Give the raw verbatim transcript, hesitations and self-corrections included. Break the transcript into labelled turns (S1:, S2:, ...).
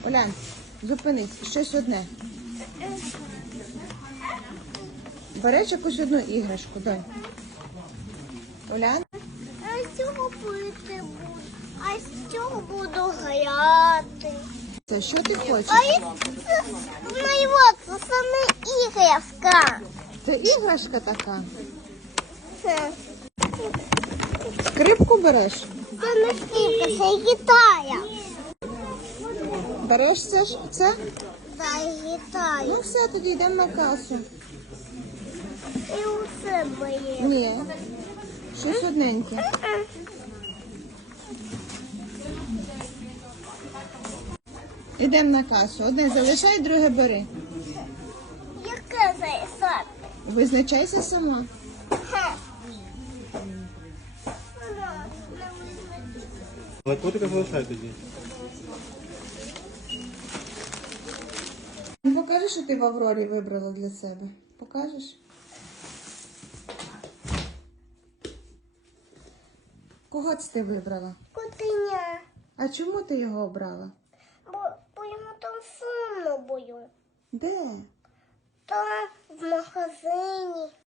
S1: Олян, зупинись, щось одне. Береш якусь одну іграшку, дай. Олян?
S2: А з цього пити буду, а з цього буду грати.
S1: Це що ти хочеш?
S2: А і це, ну і от, це саме іграшка.
S1: Це іграшка така.
S2: Це,
S1: Скрипку береш?
S2: це не скільки, це гітара.
S1: Береш це? ж- це?
S2: Та гітара.
S1: Ну все, тоді йдемо на касу.
S2: І усе боє.
S1: Ні. Щось одненьке. Йдемо на касу. Одне залишай, друге бери.
S2: Яке зайсад?
S1: Визначайся сама.
S2: Ха. Вона не визначить.
S3: Але котика залишай тоді.
S1: Ну, покажи, що ти в Аврорі вибрала для себе. Покажеш? Кого це ти вибрала?
S2: Котеня.
S1: А чому ти його обрала?
S2: Бо, бо йому там сумно було.
S1: Де?
S2: Та в магазині.